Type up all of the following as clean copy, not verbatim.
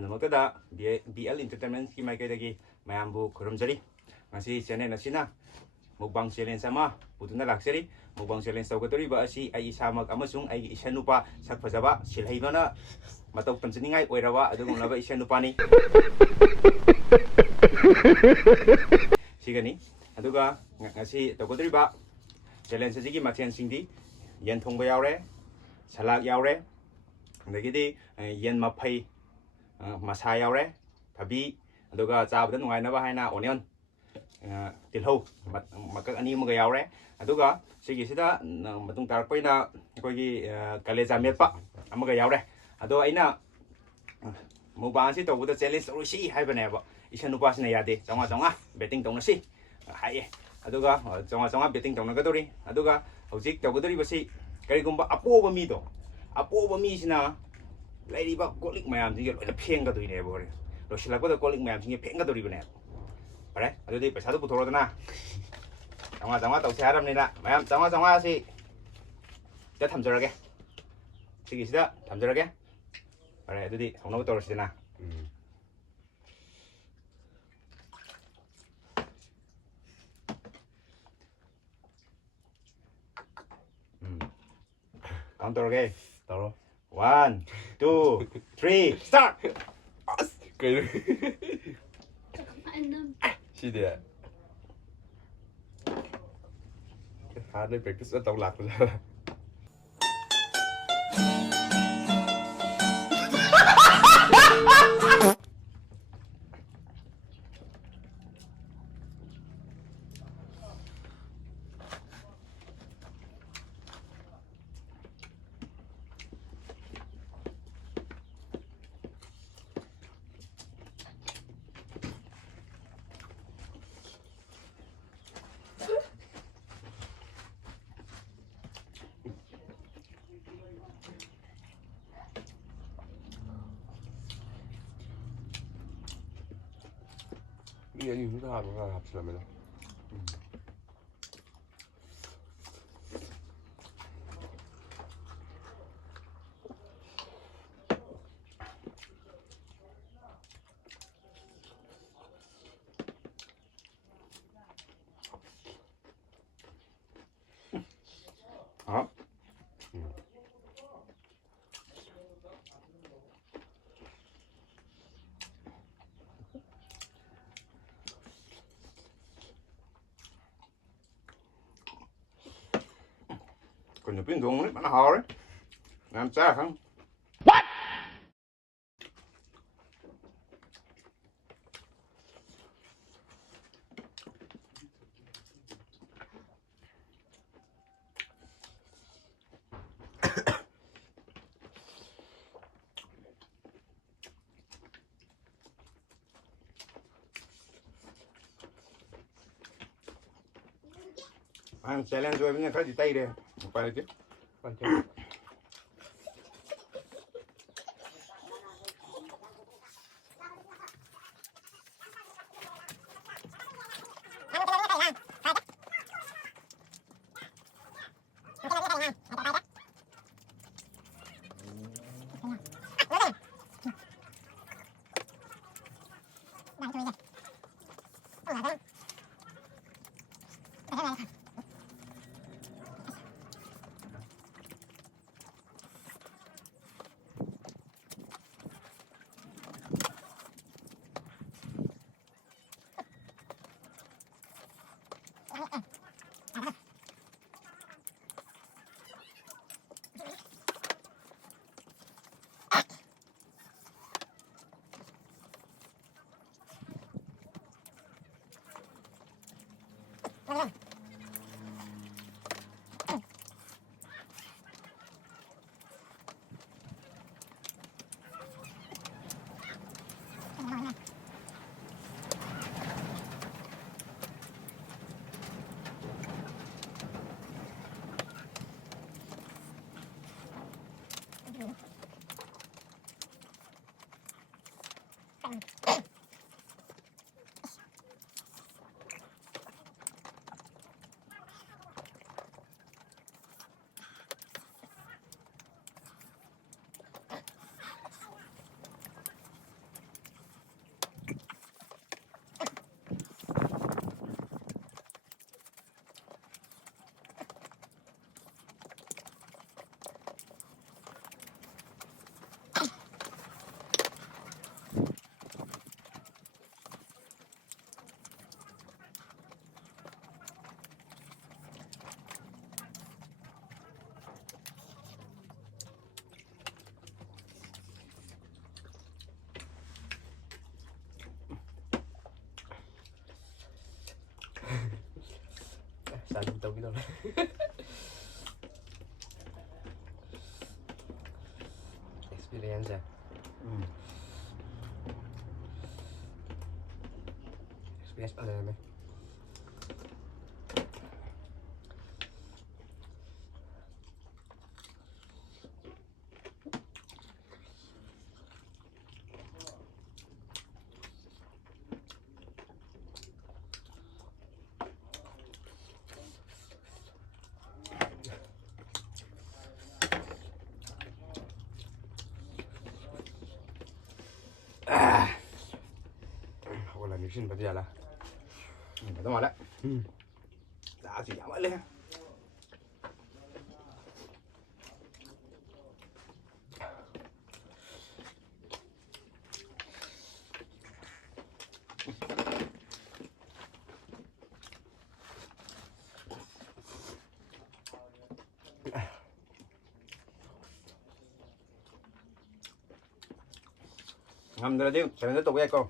ꯃꯛꯇꯗ BL Entertainment ꯀꯤ ꯃꯥꯏꯀꯩꯗꯒꯤ ꯃꯌꯥꯝꯕꯨ ꯈꯨꯔꯨꯝꯖꯔꯤ ꯉꯁꯤ ꯆꯦꯅꯦꯜ ꯑꯁꯤꯅ Mukbang Challenge ꯑꯃ ꯄꯨꯗꯨꯅ ꯂꯥꯛꯆꯔꯤ Mukbang Challenge ꯇꯧꯒꯗꯧꯔꯤꯕ ꯑꯁꯤ ꯑꯩ ꯏꯁꯥꯃꯛ ꯑꯃꯁꯨꯡ ꯑꯩꯒꯤ ꯏꯁꯟꯅꯨꯄꯥ ꯁꯛ ꯐꯖꯕ ꯁꯤꯜꯍꯩꯕꯅ ꯃꯇꯧ ꯇꯝꯖꯅꯤꯡꯉꯥꯏ ꯑꯣꯏꯔꯕ ꯑꯗꯨꯒꯨꯝꯂꯕ ꯏꯁꯟꯅꯨꯄꯥꯅꯤ 시간이 아두가 ngasi tꯧꯒꯗꯧꯔꯤꯕ challenge ꯑꯁꯤꯒꯤ ꯃꯊꯦꯜꯁꯤꯡꯗꯤ ꯌꯦꯟꯊꯣꯡꯕ ꯌꯥꯎꯔꯦ ꯁꯂꯥꯗ ꯌꯥꯎꯔꯦ ꯑꯗꯒꯤꯗꯤ ꯌꯦꯟ ꯃꯐꯩ ꯃꯁꯥ ꯌꯥꯎꯔꯦ ꯊꯕꯤ ꯑꯗꯨꯒ ꯆꯥꯕꯗ ꯅꯨꯡꯉꯥꯏꯅꯕ ꯍꯥꯏꯅ ꯑꯣꯅꯤꯌꯟ ꯇꯤꯜꯍꯧ ꯃꯀꯛ ꯑꯅꯤ ꯑꯃꯒ ꯌꯥꯎꯔꯦ ꯑꯗꯨꯒ ꯁꯤꯒꯤꯁꯤꯗ ꯃꯇꯨꯡ ꯇꯥꯔꯛꯄꯩꯅ ꯑꯩꯈꯣꯏꯒꯤ ꯀꯂꯦꯖꯥ ꯃꯦꯠꯄ ꯑꯃꯒ ꯌꯥꯎꯔꯦ ꯑꯗꯣ ꯑꯩꯅ ꯃꯨꯛꯕꯥꯡ ꯑꯁꯤ ꯇꯧꯕꯗ ꯆꯦꯂꯦꯟꯖ ꯇꯧꯔꯨꯁꯤ ꯍꯥꯏꯕꯅꯦꯕ 이션 누파스는 야돼 정화 배팅 동너시 하예 아두가 정화 배팅 동너가도리 아두가 hꯧ직 tꯧꯒꯗꯧꯔꯤ basi ꯀꯔꯤꯒꯨꯝꯕ ꯑꯄꯣꯕ ꯃꯤꯗꯣ ꯑꯄꯣꯕ ꯃꯤꯁꯤꯅ ꯂꯩꯔꯤꯕ ꯀꯣꯂꯤꯛ ꯃꯌꯥꯝꯁꯤꯡꯁꯦ ꯂꯣꯏꯅ ꯐꯦꯡꯒꯗꯣꯏꯅꯦꯕ ꯍꯣꯔꯦꯟ ꯂꯣꯏꯁꯤꯜꯂꯛꯄꯗ ꯀꯣꯂꯤꯛ ꯃꯌꯥꯝꯁꯤꯡꯁꯦ ꯐꯦꯡꯒꯗꯧꯔꯤꯕꯅꯦꯕ ꯐꯔꯦ ꯑꯗꯨꯗꯤ ꯄꯩꯁꯥꯗꯣ ꯄꯨꯊꯣꯔꯣꯗꯅ 정화 ꯇꯧꯁꯦ ꯍꯥꯏꯔꯕꯅꯤꯅ ꯃꯌꯥꯝ 정화ꯁꯤ ꯁꯤꯗ ꯊꯝꯖꯔꯒꯦ ꯁꯤꯒꯤꯁꯤꯗ ꯊꯝꯖꯔꯒꯦ ꯐꯔꯦ ꯑꯗꯨꯗꯤ ꯍꯧꯅꯕ ꯇꯧꯔꯁꯤꯗꯅ Count okay. Taro. 1, 2, 3, start. Kaya. Siya. Hard na practice at tawlak ko lang. Iya, ini sudah harus selama ini. Còn nhiều pin dùng đấy, bạn hò đấy. Làm cha không? Anh challenge rồi bây giờ phải đi tay đây. Phải chứ. Phải chứ. Saan tao gito na? Experience ya. Experience pa naman. Wala mixin pati ala. Ito mo ala. Dati yaman lang. Ngâm ra chứ, sẽ tiếp tục với con.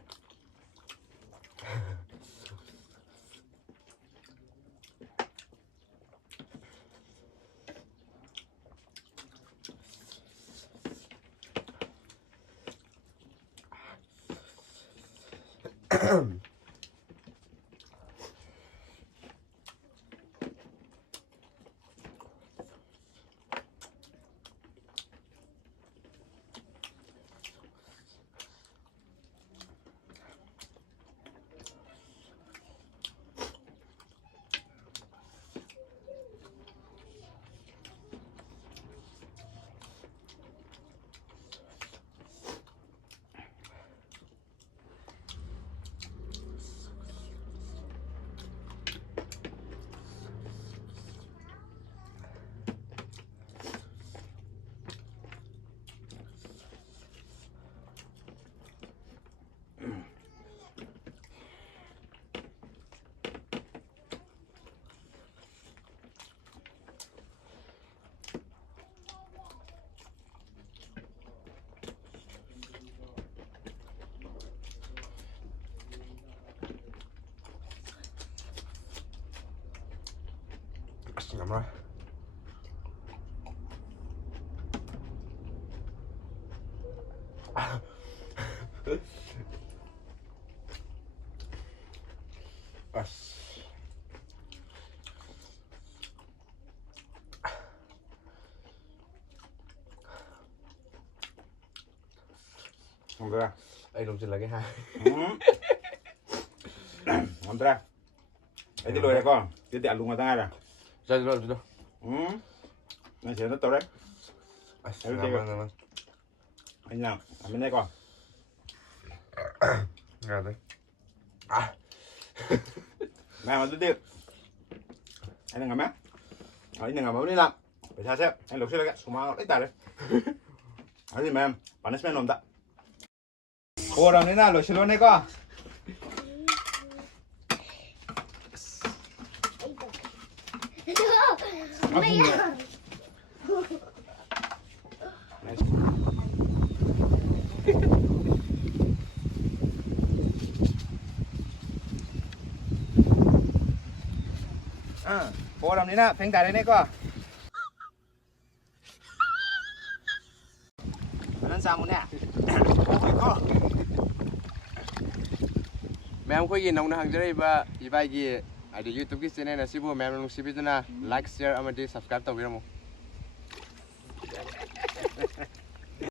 Ngắm rồi. Ngâm ra. Anh đồng xin là cái hai. Ngâm ra. Đấy, tiếp đuôi này con. Tiếp tiện lùng vào tay nè. Rồi. Này sẽ nó tốt đấy. Ngắm. Anh nào, bên đây con. Ngắm đấy. Này mà tiếp. Anh đừng ngắm á. Anh đừng ngắm ấm đi làm. Phải xa xếp. Anh lục xếp cái. Số mà ít tài đấy. Anh gì mà em. Bạn ấy nồng tạ. Ủa rồi nên là lục xếp luôn đấy con. Cô đồngนี้นะเพลงแต่ในนี้ก็นั่นสามคนเนี่ยโอ้ยก็ Ma'am ko yin nong na hangdare iba gi ada YouTube ki channel na sibo ma'am nong sibi na like share amadi subscribe to biro mo